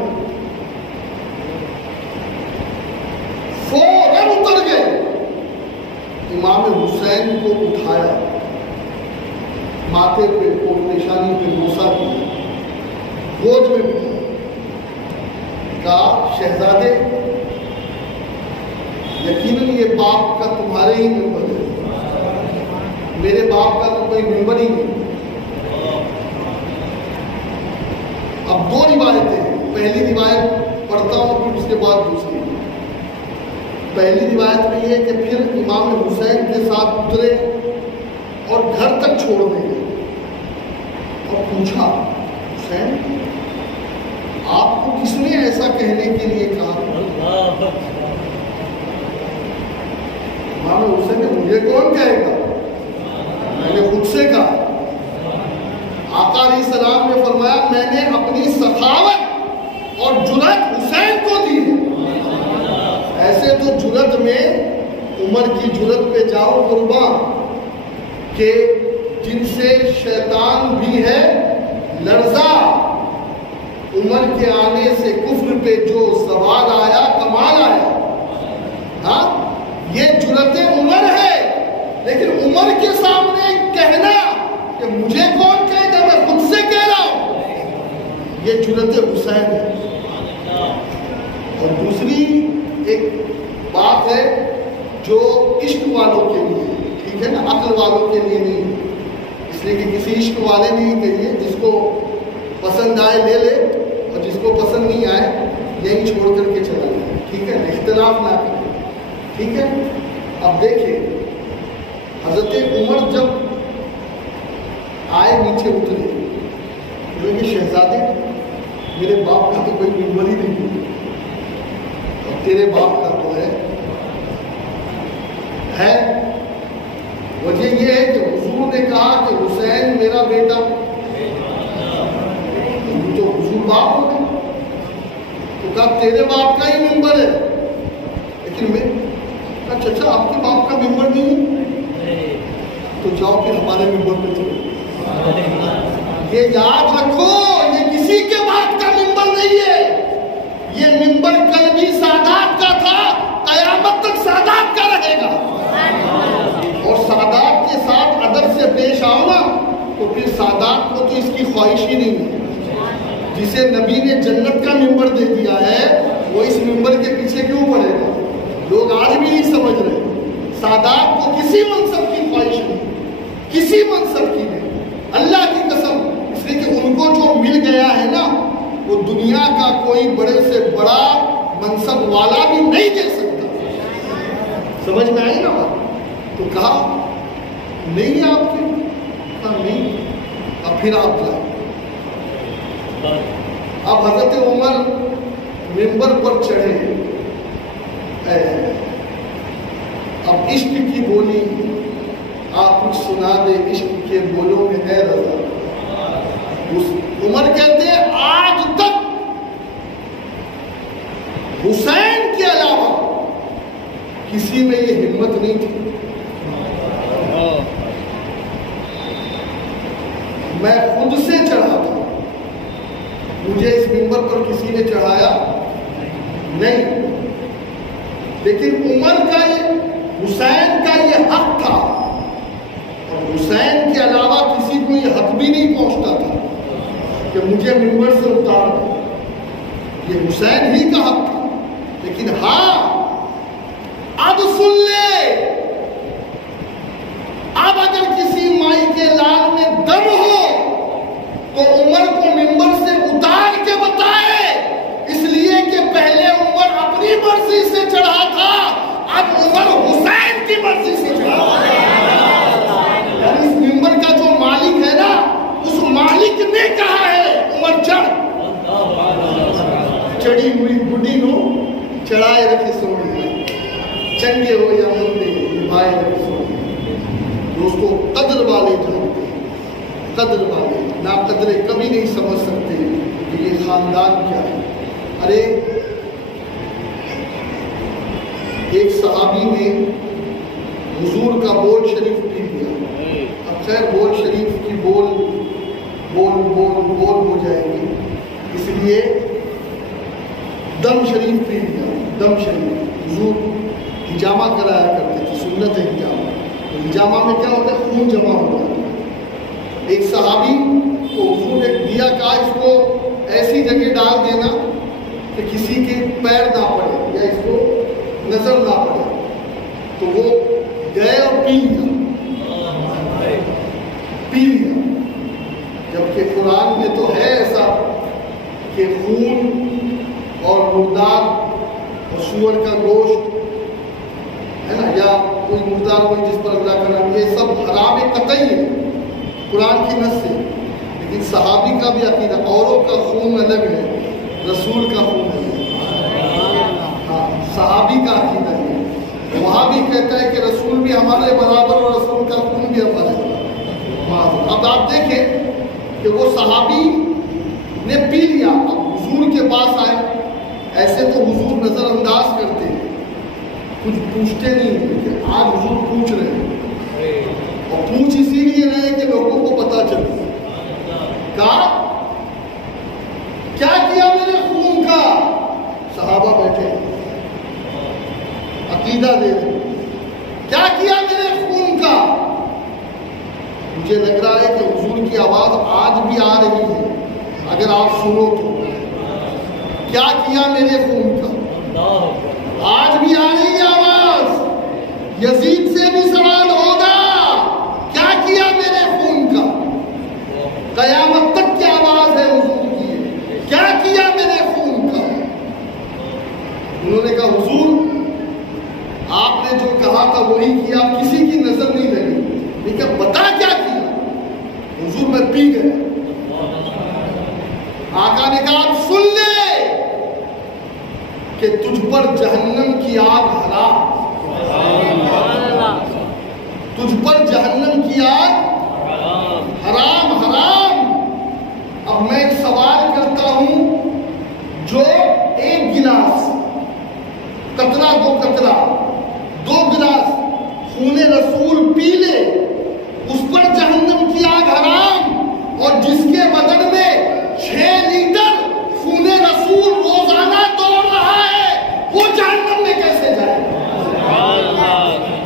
فوراً اتر گئے، امام حسین کو اٹھایا، ماتھے پہ کوٹ نشانی پہ بوسہ دیا، گود میں بٹھایا، کہا شہزادے یقیناً یہ باپ کا تمہارے ہی ممبر ہے، میرے باپ کا تو کوئی ممبر ہی نہیں۔ اب دو روایتیں ہیں، پہلی روایت پڑھتا ہوں پھر اس کے بعد دوسری۔ پہلی روایت میں یہ ہے کہ پھر امام حسین کے ساتھ اترے اور گھر تک چھوڑ دیں گے، اور پوچھا حسین آپ کو کس نے ایسا کہنے کے لیے کہا؟ امام حسین نے مجھے کون کہے گا، میں نے خود سے کہا۔ آقا علیہ السلام نے فرمایا میں نے اپنی سخاوت اور جرأت حسین کو دی ہے۔ ایسے تو جرأت میں عمر کی جرأت پہ جاؤ قربان کہ جن سے شیطان بھی ہے لرزا، عمر کے آنے سے کفر پہ جو زوال آیا کمال آیا۔ ہاں یہ جرأت عمر ہے، لیکن عمر کے سامنے کہنا کہ مجھے کون کہے گا، میں خود سے کہہ رہا ہوں، یہ جرأت حسین ہے۔ اور دوسری ایک بات ہے جو عشق والوں کے لیے، ٹھیک ہے نا، عقل والوں کے لیے نہیں، اس لیے کہ کسی عشق والے نے ہی کہیے، جس کو پسند آئے لے لے اور جس کو پسند نہیں آئے یہی چھوڑ کر کے چلا جائے، ٹھیک ہے، اختلاف نہ کریں، ٹھیک ہے۔ اب دیکھیں حضرت عمر جب آئے نیچے اترے، بولے کہ شہزادے میرے باپ کا تو کوئی ممبر ہی نہیں، اور تیرے باپ کا تو ہے۔ وجہ یہ ہے کہ حضور نے کہا کہ حسین میرا بیٹا، تو حضور باپ ہو گئے، تو کہا تیرے باپ کا ہی ممبر ہے، لیکن میں کہا چچا آپ کے باپ کا ممبر نہیں ہے، تو جاؤ پھر ہمارے ممبر پہ چلو۔ یہ یاد رکھو یہ کسی کے باپ کا ممبر نہیں ہے، یہ ممبر قلبی سادات کا تھا، قیامت تک سادات کا رہے گا۔ اور سادات کے ساتھ ادب سے پیش آؤ نا تو پھر سادات کو تو اس کی خواہش ہی نہیں ہے۔ جسے نبی نے جنت کا ممبر دے دیا ہے وہ اس ممبر کے پیچھے کیوں پڑے گا؟ لوگ آج بھی نہیں سمجھ رہے۔ سادات کو کسی منصب کی خواہش نہیں، کسی منصب کی نہیں، اللہ کی قسم، اس لیے کہ ان کو جو مل گیا ہے نا وہ دنیا کا کوئی بڑے سے بڑا منصب والا بھی نہیں دے سکتا۔ سمجھ میں آئی نا بات؟ تو کہا نہیں آپ کے، کہا نہیں، اب پھر آپ جائیں۔ اب حضرت عمر ممبر پر چڑھے، اب عشق کی بولی آپ کچھ سنا دے، عشق کے بولوں میں ہے رضا۔ عمر کہتے ہیں آج تک حسین کے علاوہ کسی میں یہ ہمت نہیں تھی۔ میں خود سے چڑھا تھا، ممبر پر کسی نے چڑھایا نہیں، لیکن عمر کا حسین کا یہ حق تھا، اور حسین کے علاوہ کسی کو یہ حق بھی نہیں پہنچتا تھا کہ مجھے ممبر سے اتار دو، یہ حسین ہی کا حق تھا۔ لیکن ہاں اب سن لے، اب اگر کسی مائی کے لال میں دم ہو تو عمر کو ممبر سے اتار کے بتائے، اس لیے کہ پہلے عمر اپنی مرضی سے چڑھا تھا، اب عمر حسین کی مرضی سے چڑھا ہے۔ اس ممبر کا جو مالک ہے نا، اس مالک نے کہا ہے عمر چڑھ، چڑھی ہوئی بڈی نو چڑھائے رکھے سونی، چنگے ہو یا مندے نبھائے رکھے سونی۔ دوستو قدر والے جانتے ہیں، قدر والے، نا قدرے کبھی نہیں سمجھ سکتے کہ یہ خاندان کیا ہے۔ ارے ایک صحابی نے حضور کا بول شریف پی لیا، اب خیر بول شریف کی بول ہو جائے گی، اس لیے دم شریف پی لیا، دم شریف۔ حضور ہجامہ کرایا کرتے تھے، سنت ہے ہجامہ، ہجامہ میں کیا ہوتا ہے؟ خون جمع ہو جاتا ہے۔ ایک صحابی کو حضور نے دیا، کہا اس کو ایسی جگہ ڈال دینا کہ کسی کے پیر نہ پڑے یا اس کو نظر نہ پڑے، تو وہ گئے اور پی لیا۔ جبکہ قرآن میں تو ہے ایسا کہ خون اور مردار اور سور کا گوشت ہے نا، یا کوئی مردار کوئی جس پر اللہ کا نام، یہ سب حرام قطعی ہے قرآن کی نص سے۔ لیکن صحابی کا بھی عقیدہ، اوروں کا خون الگ ہے، رسول کا خون ہے۔ ہاں صحابی کا عقیدہ ہے، وہاں بھی کہتا ہے کہ رسول بھی ہمارے برابر اور رسول کا خون بھی ہمارے برابر۔ اب آپ دیکھیں کہ وہ صحابی نے پی لیا، اب حضور کے پاس آئے، ایسے تو حضور نظر انداز کرتے ہیں، کچھ پوچھتے نہیں، کہ آج حضور پوچھ رہے ہیں، اور پوچھ اسی لیے رہے کہ لوگوں کو پتا چلے۔ کہا کیا کیا میرے خون کا؟ صحابہ بیٹھے عقیدہ دے رہے، کیا کیا میرے خون کا؟ مجھے لگ رہا ہے کہ حضور کی آواز آج بھی آ رہی ہے، اگر آپ سنو تو، کیا کیا میرے خون کا؟ آج بھی آ رہی ہے آواز، یزید سے بھی سوال ہوگا، کیا کیا میرے خون کا؟ قیامت تک کی آواز ہے حضور کی، کیا کیا میرے خون کا؟ انہوں نے کہا حضور آپ نے جو کہا تھا وہی کیا، کسی کی نظر نہیں لگی، لیکن بتا کیا کیا؟ حضور میں پی گیا۔ آقا نے کہا آپ سن لے کہ تجھ پر جہنم کی آگ حرام، تجھ پر جہنم کی آگ حرام حرام۔ اب میں ایک سوال کرتا ہوں، جو ایک گلاس قطرہ دو گلاس خون رسول پی لے، اس پر جہنم کی آگ حرام، اور جس کے بدن میں 6 لیٹر خون رسول روزانہ دوڑ رہا ہے، وہ جہنم میں کیسے جائے گا؟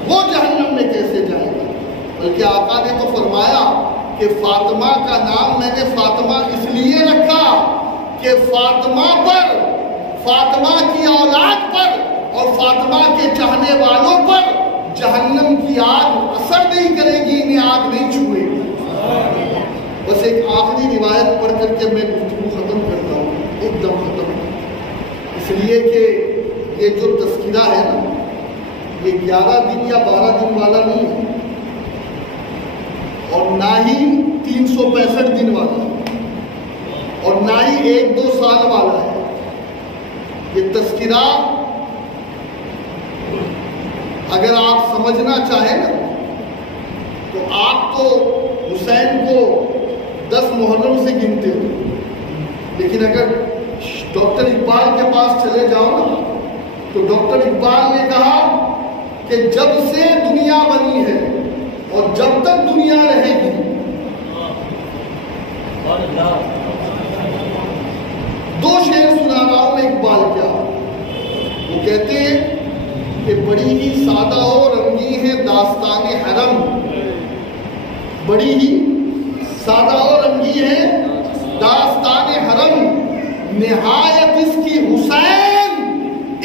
وہ جہنم میں کیسے جائے گا؟ بلکہ آقا نے تو فرمایا کہ فاطمہ کا نام میں نے فاطمہ اس لیے رکھا کہ فاطمہ پر، فاطمہ کی اولاد پر اور فاطمہ کے چاہنے والوں پر جہنم کی آگ اثر نہیں کرے گی، انہیں آگ نہیں چھوئے گی۔ بس ایک آخری روایت پڑھ کر کے میں گفتگو ختم کرتا ہوں، ایک دم ختم، اس لیے کہ یہ جو تذکرہ ہے نا، یہ 11 دن یا 12 دن والا نہیں ہے، اور نہ ہی 365 دن والا ہے، اور نہ ہی 1-2 سال والا ہے۔ یہ تذکرہ اگر آپ سمجھنا چاہیں نا، تو آپ تو حسین کو 10 محرم سے گنتے ہو، لیکن اگر ڈاکٹر اقبال کے پاس چلے جاؤ نا، تو ڈاکٹر اقبال نے کہا کہ جب سے دنیا بنی ہے اور جب تک دنیا رہے گی، 2 علامہ اقبال کیا؟ وہ کہتے ہیں کہ بڑی ہی سادہ و رنگی ہے داستان حرم، بڑی ہی سادہ و رنگی ہے داستان حرم، نہایت اس کی حسین،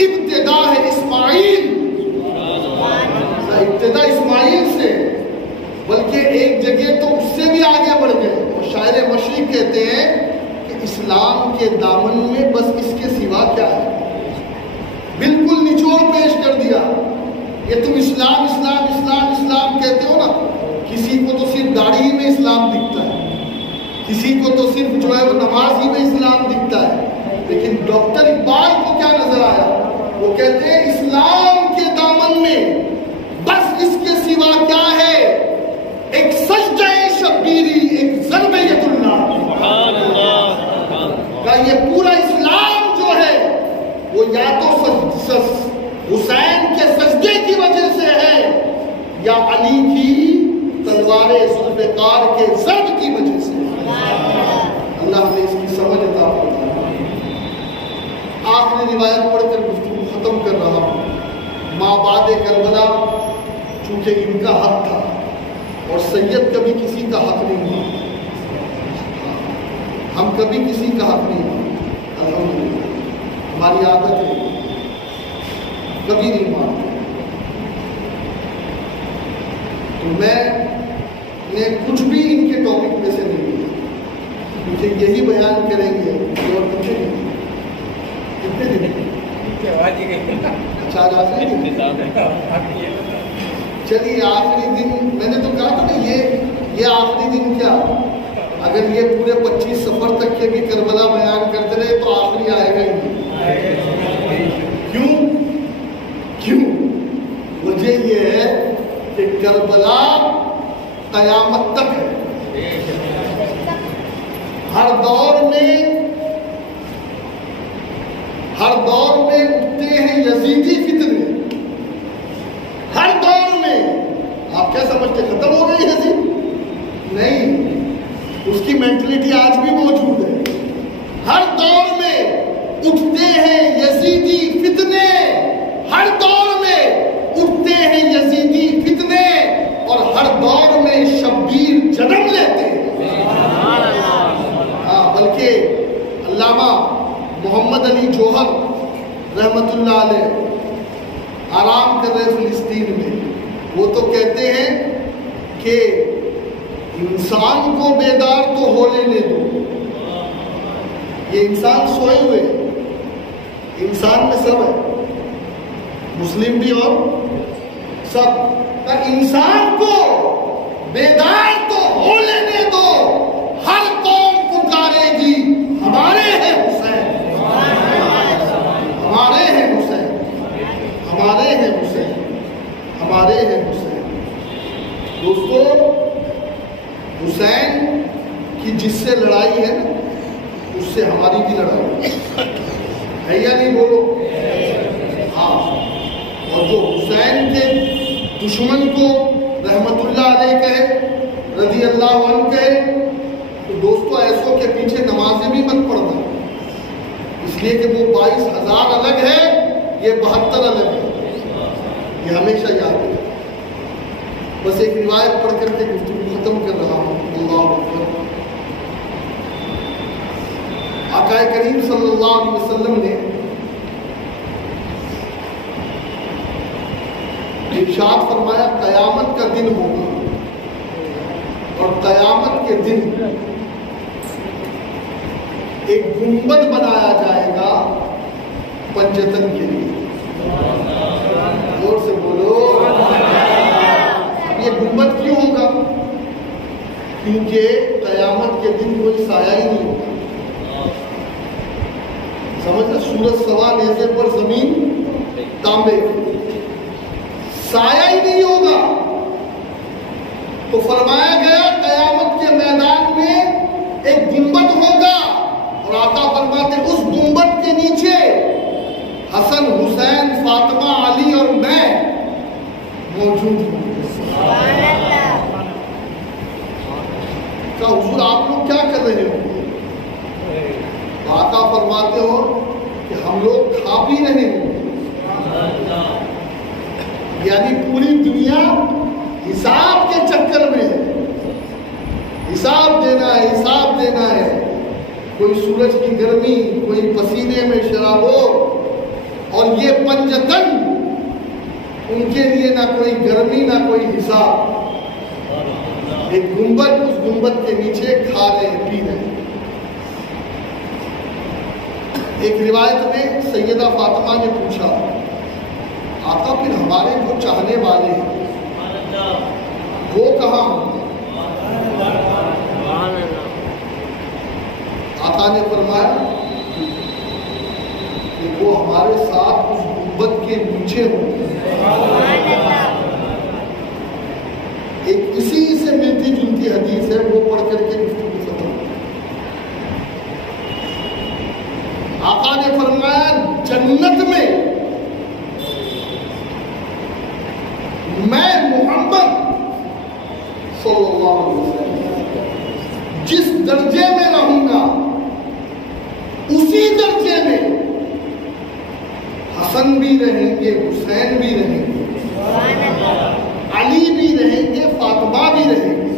ابتدا ہے اسماعیل، ابتدا اسماعیل سے، بلکہ ایک جگہ تو اس سے بھی آگے بڑھ گئے۔ اور شاعر مشرق کہتے ہیں کہ اسلام کے دامن میں بس اس کے سوا کیا ہے، بالکل نچوڑ پیش کر دیا۔ یہ تم اسلام اسلام اسلام اسلام کہتے ہو نا، کسی کو تو صرف داڑھی میں اسلام دکھتا ہے، کسی کو تو صرف جو ہے وہ نماز ہی میں اسلام دکھتا ہے، لیکن ڈاکٹر اقبال کو کیا نظر آیا؟ وہ کہتے ہیں اسلام کے دامن میں بس اس کے سوا کیا ہے، ایک سجدہ شبیری، ایک ضرب ید اللہ کا یہ پورا اسلام جو ہے وہ یا تو حسین کے سجدے کی وجہ سے ہے یا علی کی تلوار ذوالفقار کے ضرب کی وجہ سے۔ اللہ نے اس کی سمجھ عطا فرمائے۔ آخری روایت پڑھ کر گفتگو ختم کر رہا ہوں۔ مابعد کربلا چونکہ ان کا حق تھا، اور سید کبھی کسی کا حق نہیں ہوا، ہم کبھی کسی کا حق نہیں ہوا، الحمدللہ ہماری عادت ہے، کبھی نہیں مانتے۔ تو میں کچھ بھی ان کے ٹاپک میں سے نہیں لیا، کیونکہ یہی بیان کریں گے اور کتنے دن اچھا آج آخری چلیے آخری دن، میں نے تو کہا تھا نا یہ آخری دن کیا، اگر یہ پورے 25 سفر تک کے بھی کربلا بیان کرتے رہے تو آخری آئے گا ہی نہیں۔ کیوں؟ وجہ یہ ہے کہ کربلا قیامت تک ہے، ہر دور میں اٹھتے ہیں یزیدی فتنے، ہر دور میں۔ آپ کیا سمجھتے ختم ہو گئی یزید؟ نہیں، اس کی مینٹلٹی آج بھی موجود ہے۔ ہر دور میں اٹھتے ہیں یزیدی فتنے، ہر دور میں اٹھتے ہیں یزیدی فتنے، اور ہر دور میں شبیر جنم لیتے ہیں۔ بلکہ علامہ محمد علی جوہر رحمت اللہ علیہ آرام کر رہے فلسطین میں، وہ تو کہتے ہیں کہ انسان کو بیدار تو ہو لینے دو، یہ انسان سوئے ہوئے، انسان میں سب ہے، مسلم بھی اور سب، انسان کو بیدار تو ہو لینے دو، ہر قوم پکارے گی ہمارے ہیں حسین، ہمارے ہیں حسین، ہمارے ہیں حسین، ہمارے ہیں حسین۔ دوستو، حسین کی جس سے لڑائی ہے اس سے ہماری بھی لڑائی ہے یا نہیں؟ بولو ہاں۔ اور جو حسین کے دشمن کو رحمت اللہ علیہ کہے، رضی اللہ عنہ کہے، تو دوستو ایسوں کے پیچھے نمازیں بھی مت پڑھنا، اس لیے کہ وہ 22,000 الگ ہے، یہ 72 الگ ہے، یہ ہمیشہ یاد ہے۔ بس ایک روایت پڑھ کر کے گفتگو ختم کر رہا ہوں۔ اللہ اکبر۔ آقا کریم صلی اللہ علیہ وسلم نے ارشاد فرمایا قیامت کا دن ہوگا، اور قیامت کے دن ایک گنبد بنایا جائے گا پنجتن کے لیے۔ زور سے بولو۔ یہ گنبد کیوں ہوگا؟ کیونکہ قیامت کے دن کوئی سایہ ہی نہیں ہوگا۔ سمجھنا، سورج سوا نیزے پر زمین تانبے، سایہ ہی نہیں ہوگا۔ تو فرمایا گیا قیامت کے میدان میں ایک گنبد ہوگا، اور آقا فرماتے اس گنبد کے نیچے حسن، حسین، فاطمہ، علی اور میں موجود ہوں۔ کہا حضور آپ لوگ کیا کر رہے ہو؟ آقا فرماتے ہو کہ ہم لوگ کھا پی رہے ہیں، یعنی پوری دنیا حساب کے چکر میں ہے، حساب دینا ہے، حساب دینا ہے۔ کوئی سورج کی گرمی، کوئی پسینے میں شرابو، اور یہ پنجتن ان کے لیے نہ کوئی گرمی نہ کوئی حساب۔ ایک گنبد، اس گنبد کے نیچے کھا رہے ہیں، پی رہے ہیں۔ ایک روایت میں سیدہ فاطمہ نے پوچھا، آقا پھر ہمارے جو چاہنے والے ہیں وہ کہاں ہوں گے؟ آقا نے فرمایا کہ وہ ہمارے ساتھ اس گنبد کے نیچے ہوں گے۔ ایک اسی سے ملتی جلتی حدیث ہے، وہ پڑھ کر کے گفتگو ختم۔ آقا نے فرمایا جنت میں میں محمد صلی اللہ علیہ وسلم جس درجے میں رہوں گا اسی درجے میں حسن بھی رہیں گے، حسین بھی رہیں گے، علی بھی رہیں گے، فاطمہ بھی رہیں گے۔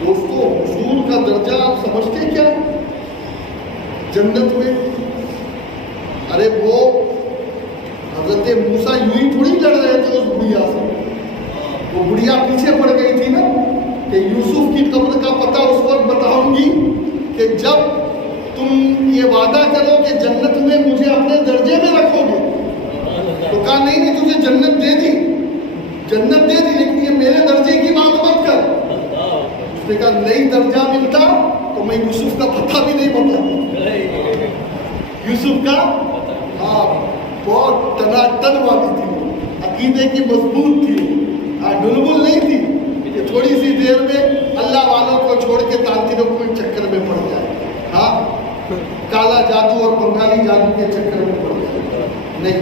دوستو حضور کا درجہ آپ سمجھتے کیا جنت میں؟ ارے وہ حضرت موسیٰ یوں ہی تھوڑی لڑ رہے تھے اس بڑھیا سے، وہ بڑھیا پیچھے پڑ گئی تھی نا کہ یوسف کی قبر کا پتہ اس وقت بتاؤں گی کہ جب تم یہ وعدہ کرو کہ جنت میں مجھے اپنے درجے میں رکھو گے۔ تو کہا نہیں نہیں، تجھے جنت دے دی، جنت دے دی، لیکن یہ میرے درجے کی بات مت کر۔ اس نے کہا نہیں درجہ ملتا تو میں یوسف کا پتہ بھی نہیں بتاتا۔ یوسف کا ہاں بہت ٹناٹن والی تھی، عقیدے کی مضبوط تھی، ڈلبل نہیں تھی کہ تھوڑی سی دیر میں اللہ والوں کو چھوڑ کے تانتروں کو چکر میں پڑ جائے، ہاں کالا جادو اور بنگالی جادو کے چکر میں پڑ جائے۔ نہیں،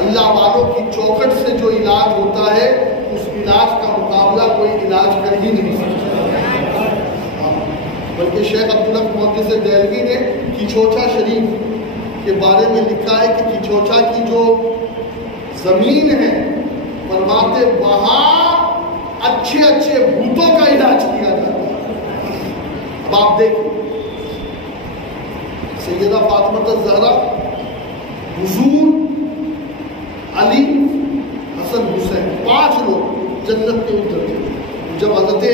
اللہ والوں کی چوکھٹ سے جو علاج ہوتا ہے اس علاج کا مقابلہ کوئی علاج کر ہی نہیں سکتا۔ بلکہ شیخ عبدالحق محدث دہلوی نے کیچوچا شریف کے بارے میں لکھا ہے کہ کیچوچا کی جو زمین ہے فرماتے وہاں اچھے اچھے بھوتوں کا علاج کیا جاتا ہے۔ اب آپ دیکھیں سیدہ فاطمہ الزہرا، حضور، علی، حسن، حسین، 5 لوگ جنت کے اترتے۔ جب حضرت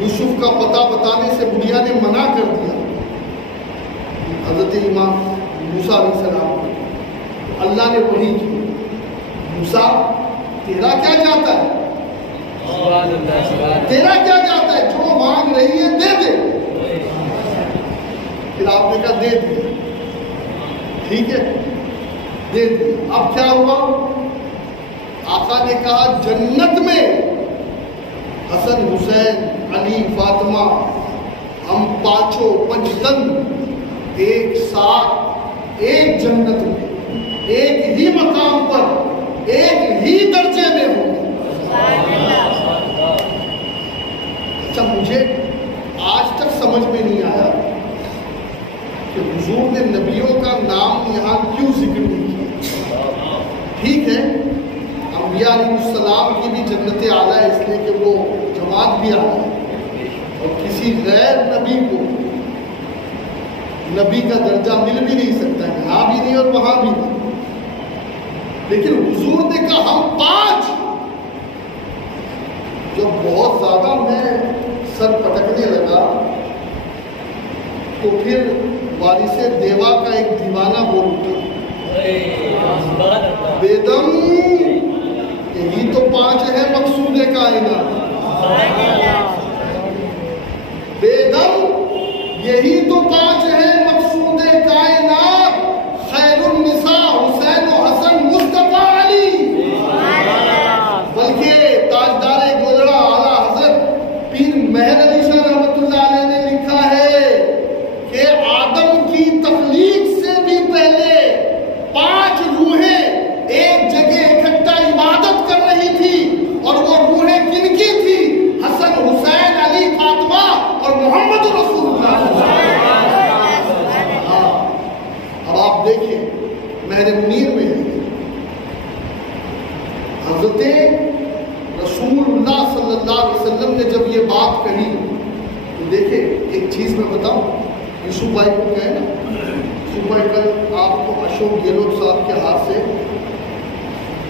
یوسف کا پتہ بتانے سے بڑھیا نے منع کر دیا حضرت امام موسیٰ علیہ السلام کو، تو اللہ نے وحی کی، موسیٰ تیرا کیا چاہتا ہے، تیرا کیا چاہتا ہے، جو مانگ رہی ہے دے دے۔ پھر آپ نے کہا دے دیا، ٹھیک ہے دے دیا۔ اب کیا ہوا؟ آقا نے کہا جنت میں حسن، حسین، علی، فاطمہ، ہم پانچوں پنجتن ایک ساتھ ایک جنت میں ایک ہی مقام پر ایک ہی درجے میں ہوں گے۔ اچھا مجھے آج تک سمجھ میں نہیں آیا کہ حضور نے نبیوں کا نام یہاں کیوں ذکر نہیں کیا؟ ٹھیک ہے انبیاء علیہ السلام کی بھی جنت اعلیٰ ہے اس لیے کہ وہ جماعت بھی اعلیٰ ہے، اور کسی غیر نبی کو نبی کا درجہ مل بھی نہیں سکتا ہے، یہاں بھی نہیں اور وہاں بھی نہیں۔ لیکن حضور نے کہا ہم 5، جب بہت زیادہ میں سر پٹکنے لگا تو پھر وارث دیوا کا ایک دیوانہ بول اٹھا، بیدم یہی تو 5 ہے مقصود کائنات، بیدم یہی تو 5 ہے مقصود کائنات، خیر النساء حسین و حسن مصطفیٰ علی۔ بلکہ تاجدار گوجرا اعلیٰ حضرت پیر مہر علی شاہ رحمۃ اللہ علیہ نے لکھا ہے کہ آدم کی تخلیق سے بھی پہلے 5 روحیں ایک جگہ اکٹھا عبادت کر رہی تھی، اور وہ روحیں کن کی تھی؟ حسن، حسین، علی، فاطمہ اور محمد رسول اللہ۔ ایک چیز میں بتاؤں، یوسف بھائی کو کہے نا، یوسف بھائی کل آپ کو اشوک گہلوت صاحب کے ہاتھ سے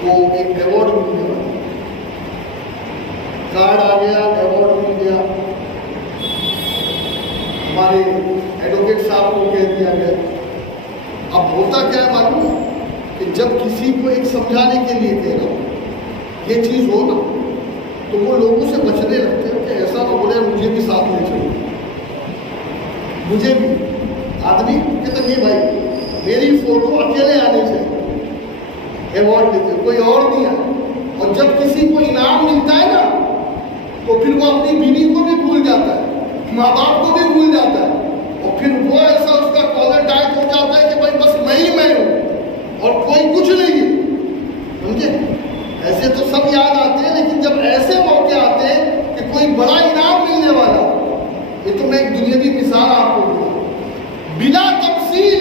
وہ ایک ایوارڈ ملنے والا، کارڈ آ گیا، ایوارڈ مل گیا، ہمارے ایڈوکیٹ صاحب کو کہہ دیا گیا۔ اب ہوتا کیا ہے معلوم ہے کہ جب کسی کو ایک سمجھانے کے لیے کہہ رہا ہوں یہ چیز ہو نا تو وہ لوگوں سے بچنے لگتے ہیں کہ ایسا نہ بولے مجھے بھی ساتھ لے چلو، مجھے بھی۔ آدمی کہتے نہیں بھائی میری فوٹو اکیلے آنے چاہیے، ایوارڈ دیتے کوئی اور نہیں آئے۔ اور جب کسی کو انعام ملتا ہے نا تو پھر وہ اپنی بیوی کو بھی بھول جاتا ہے، ماں باپ کو بھی بھول جاتا ہے، اور پھر وہ ایسا اس کا کالر ٹائٹ ہو جاتا ہے کہ بھائی بس میں ہی میں ہوں اور کوئی کچھ نہیں ہے، سمجھے؟ ایسے تو سب یاد آتے ہیں، لیکن جب ایسے موقع آتے ہیں کہ کوئی بڑا انعام ملنے والا، یہ تو میں ایک دنیاوی مثال آپ کو دوں، بلا تمثیل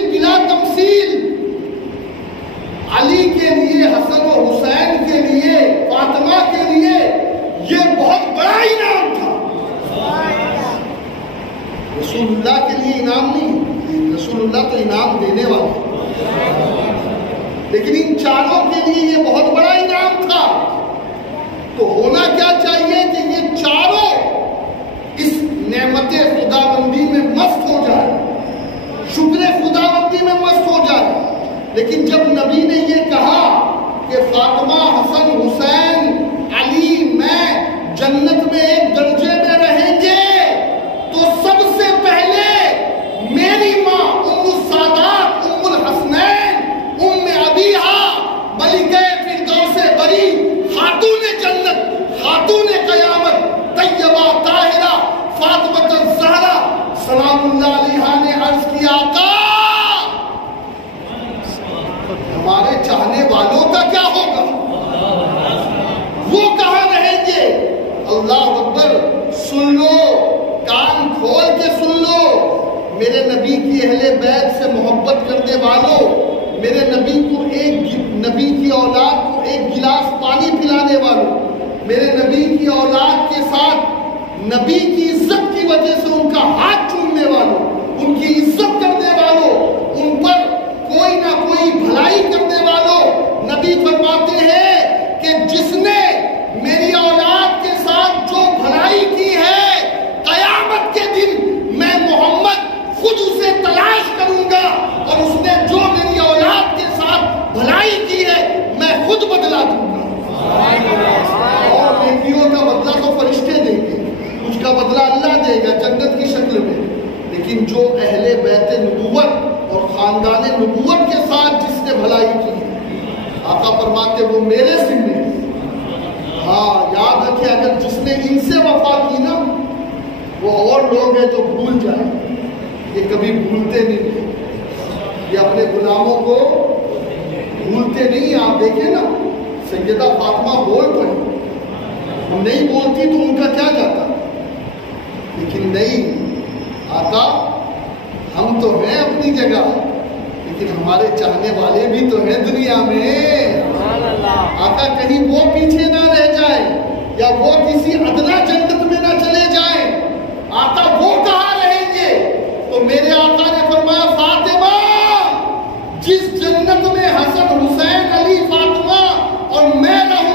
علی کے لیے، حسن و حسین کے لیے، فاطمہ کے لیے یہ بہت بڑا انعام تھا۔ رسول اللہ کے لیے انعام نہیں، رسول اللہ تو انعام دینے والے، لیکن ان چاروں کے لیے یہ بہت بڑا انعام تھا۔ تو ہونا کیا چاہیے کہ یہ چاروں اس نعمت خداوندی میں مست ہو جائے، شکر خداوندی میں مست ہو جائے۔ لیکن جب نبی نے یہ کہا کہ فاطمہ، حسن، حسین، علی میں جنت میں ایک درجے میں رہیں گے، تو سب سے پہلے میری ماں ام السادات، ام الحسنین، ام ابیہا، ملکہ فردوس بری، خاتون جنت، خاتون قیامت، طیبہ طاہرہ فاطمہ الزہرا سلام اللہ علیہا نے عرض کیا آقا ہمارے چاہنے والوں کا کیا ہوگا، وہ کہاں رہیں گے؟ اللہ اکبر، سن لو، کان کھول کے سن لو، میرے نبی کی اہل بیت سے محبت کرنے والوں، میرے نبی کی اولاد کو ایک گلاس پانی پلانے والوں، میرے نبی کی اولاد کے ساتھ نبی کی عزت کی وجہ سے ان کا ہاتھ چومنے والوں، ان کی عزت کرنے والوں، ان پر کوئی نہ کوئی بھلائی کرنے والوں، نبی فرماتے ہیں کہ جس نے میری اولاد کے ساتھ جو بھلائی کی ہے، قیامت کے دن میں محمد خود اسے تلاش کروں گا، اور اس نے جو میری اولاد کے ساتھ بھلائی کی ہے میں خود بدلا دوں گا۔ اور نیکیوں کا بدلہ تو فرشتے دیں گے، اس کا بدلہ اللہ دے گا جنت کی شکل میں، لیکن جو اہل بیت نبوت اور خاندان نبوت کے ساتھ جس نے بھلائی کی، آقا فرماتے وہ میرے ذمہ ہے۔ ہاں یاد رکھے، اگر جس نے ان سے وفا کی نا، وہ اور لوگ ہیں جو بھول جائیں، یہ کبھی بھولتے نہیں ہیں، یہ اپنے غلاموں کو بھولتے نہیں۔ آپ دیکھیں نا، سیدہ فاطمہ بول پڑی، نہیں بولتی تو ان کا کیا جاتا، لیکن نہیں، آقا ہم تو ہیں اپنی جگہ، لیکن ہمارے چاہنے والے بھی تو ہیں دنیا میں۔ آقا کہیں وہ پیچھے نہ رہ جائیں، یا وہ کسی ادنا جنت میں نہ چلے جائیں، آقا وہ کہاں رہیں گے؟ تو میرے آقا نے فرمایا فاطمہ، جس جنت میں حسن، حسین، علی، فاطمہ اور میں رہوں